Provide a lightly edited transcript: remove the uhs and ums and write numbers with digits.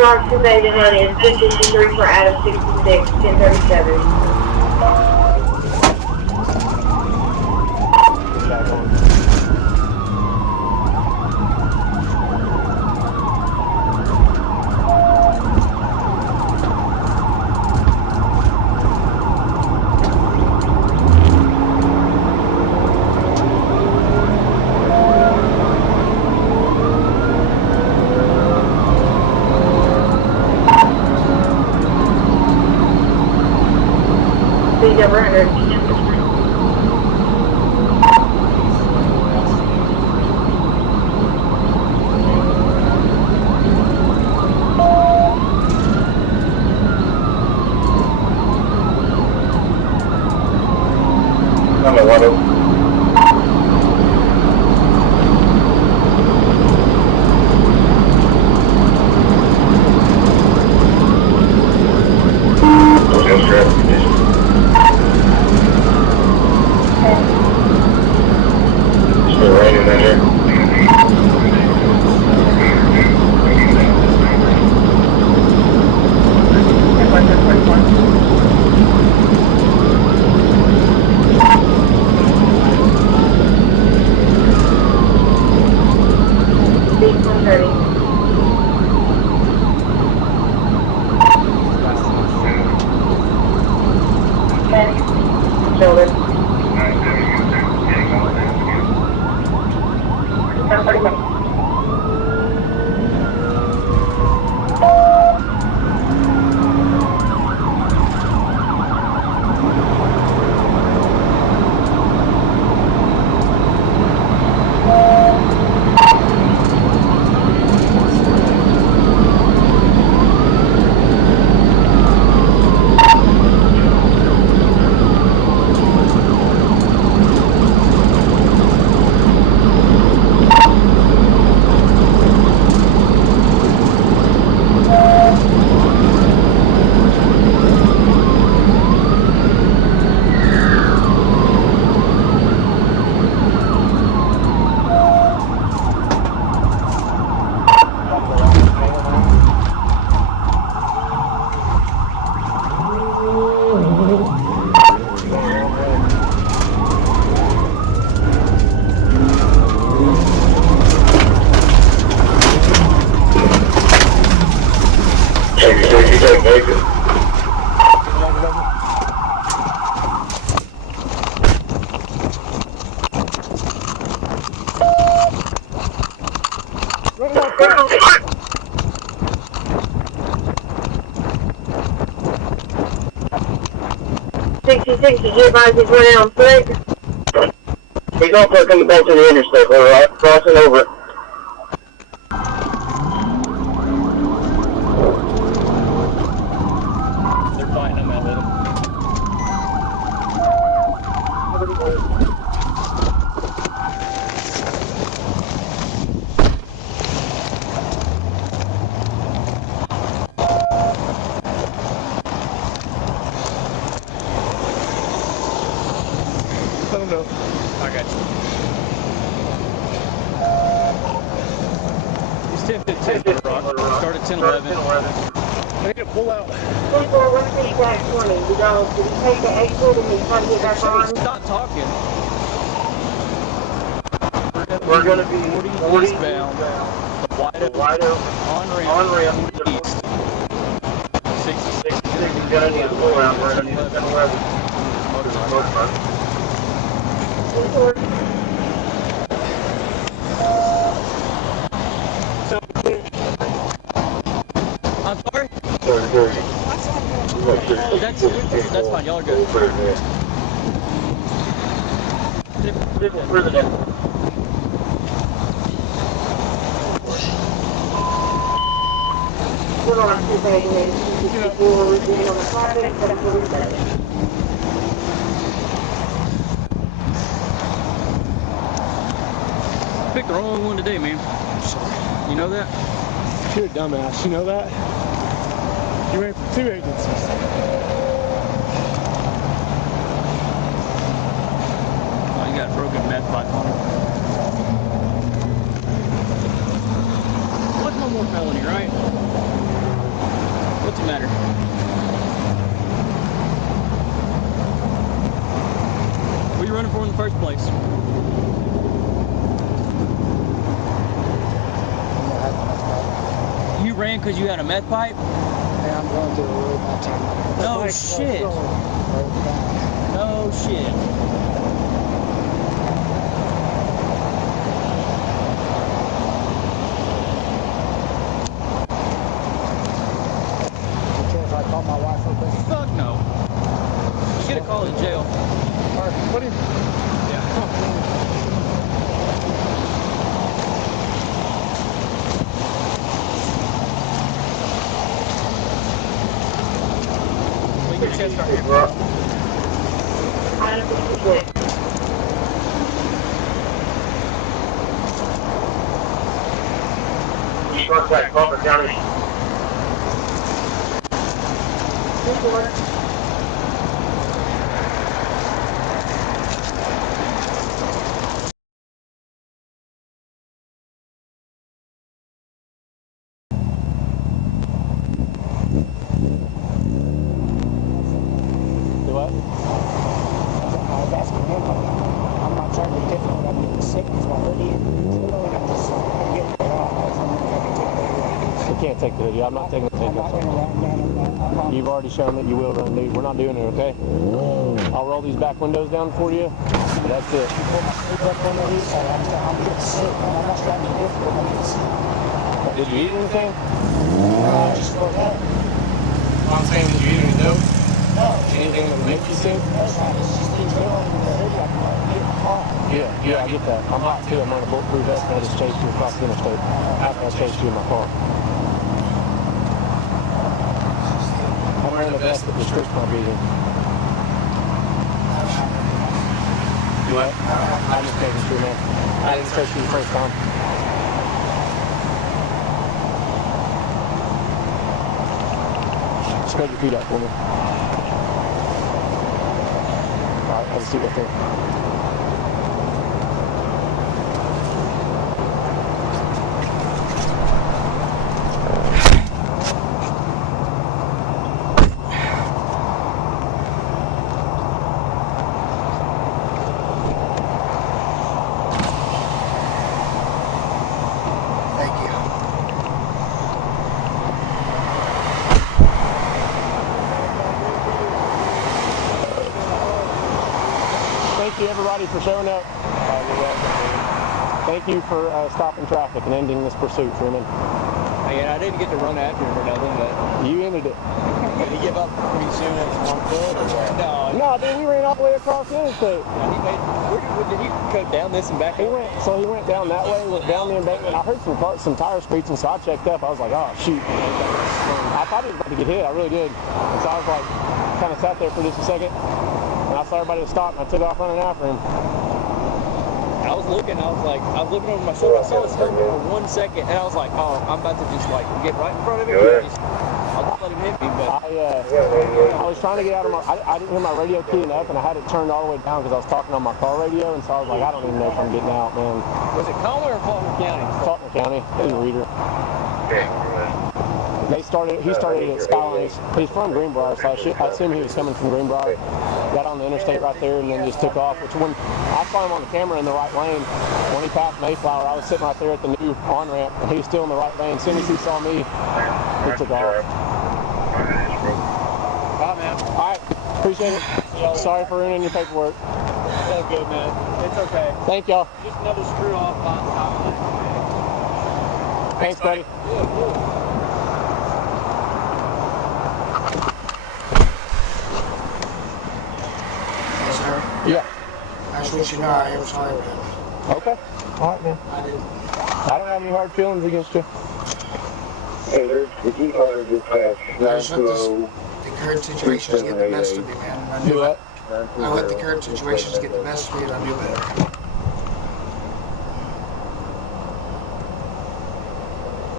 Rock 289 is 53 for Adam 66, 1037. Speed over 100. I'm a water. Did you advise he's running on foot? He's on foot coming back to the interstate. We're crossing over. They're fighting him out with him. I don't know. I got you. He's 10-15 Rock. Start at 10-11. I need to pull out. 24, let's take that 20. Did you take the exit and you try to get back on? Stop talking. We're going to be 40 eastbound. Wide open. On-ramp east. 66. He's going to need a pull out. We're going to need a 10-11. Motorcycle. I'm sorry? That's fine, y'all are good. Further down. We're on 288. We're reviewing on the project, but I'm going to Picked the wrong one today, man. You know that? You're a dumbass, you know that? You ran for 2 agencies. Oh, you got a broken med pipe on it. What's one more felony, right? the matter? What are you running for in the first place? You ran because you had a meth pipe? Yeah, I'm going through a really bad time. No shit. No shit. If I call my wife real quick. Fuck no. You get a call to jail. What do you... Yeah. Your chest right here, bro. Contact Faulkner County. I was asking him, I'm not trying to be different, but I'm getting sick because my hoodie and I'm just getting it off. I was wondering if I could take the hoodie. You can't take the hoodie. I'm not taking the I'm not going to run down. You've already shown that you will run, dude. We're not doing it, okay? I'll roll these back windows down for you. That's it. You pull my sleeves up on the hoodie, so I'm getting sick, man. I'm not trying to be different, but I'm getting sick. Did you eat anything? Just go ahead. I'm saying, did you eat any dope? No. Anything that would make you sick? That's right. It's just these feeling in the hoodie. I'm getting hot. Yeah, I get that. I'm hot too. I'm wearing a bulletproof vest and I just chased you across the interstate. After I chased you in my car. I'm wearing a vest that restricts my vision. Do what? I'm just making sure, man. I didn't chase you the first time. Spread your feet out for me. Alright, have a seat right there. Thank you everybody for showing up. Thank you for stopping traffic and ending this pursuit, Truman. Hey, I didn't get to run after him or nothing, but... You ended it. Did he give up pretty soon at 1 foot or what? No, dude, we ran all the way across the interstate. Did he go down this and back? He went down that way, went down the embankment. I heard some tires screeching, so I checked up. I was like, oh, shoot. I thought he was about to get hit. I really did. And so I was like, kind of sat there for just a second. And I saw everybody stop, and I took off running after him. I was looking over my shoulder. I saw his helmet for 1 second, and I was like, oh, I'm about to just like get right in front of him. I'll just let him hit me, but... I was trying to get out of my... I didn't hear my radio keying up, and I had it turned all the way down because I was talking on my car radio, and so I was like, I don't even know if I'm getting out, man. Was it Conway or Faulkner County? Faulkner County. It was a reader. He started at Skyline. He's from Greenbrier, so I assume he was coming from Greenbrier. Got on the interstate right there and then just took off, which when I saw him on the camera in the right lane, when he passed Mayflower, I was sitting right there at the new on-ramp, and he was still in the right lane. As soon as he saw me, he took off. Bye, man. All right, appreciate it. Sorry for ruining your paperwork. It's all good, man. It's okay. Thank y'all. Just another screw off on top of it. Thanks, buddy. Yeah. Yeah. I just want you to know I am sorry, man. Okay. All right, man. I don't have any hard feelings against you. Hey, there's the key card just passed. I just let the current situations get the best of me, man. I Do what? let the current situations get the best of me, and I knew better.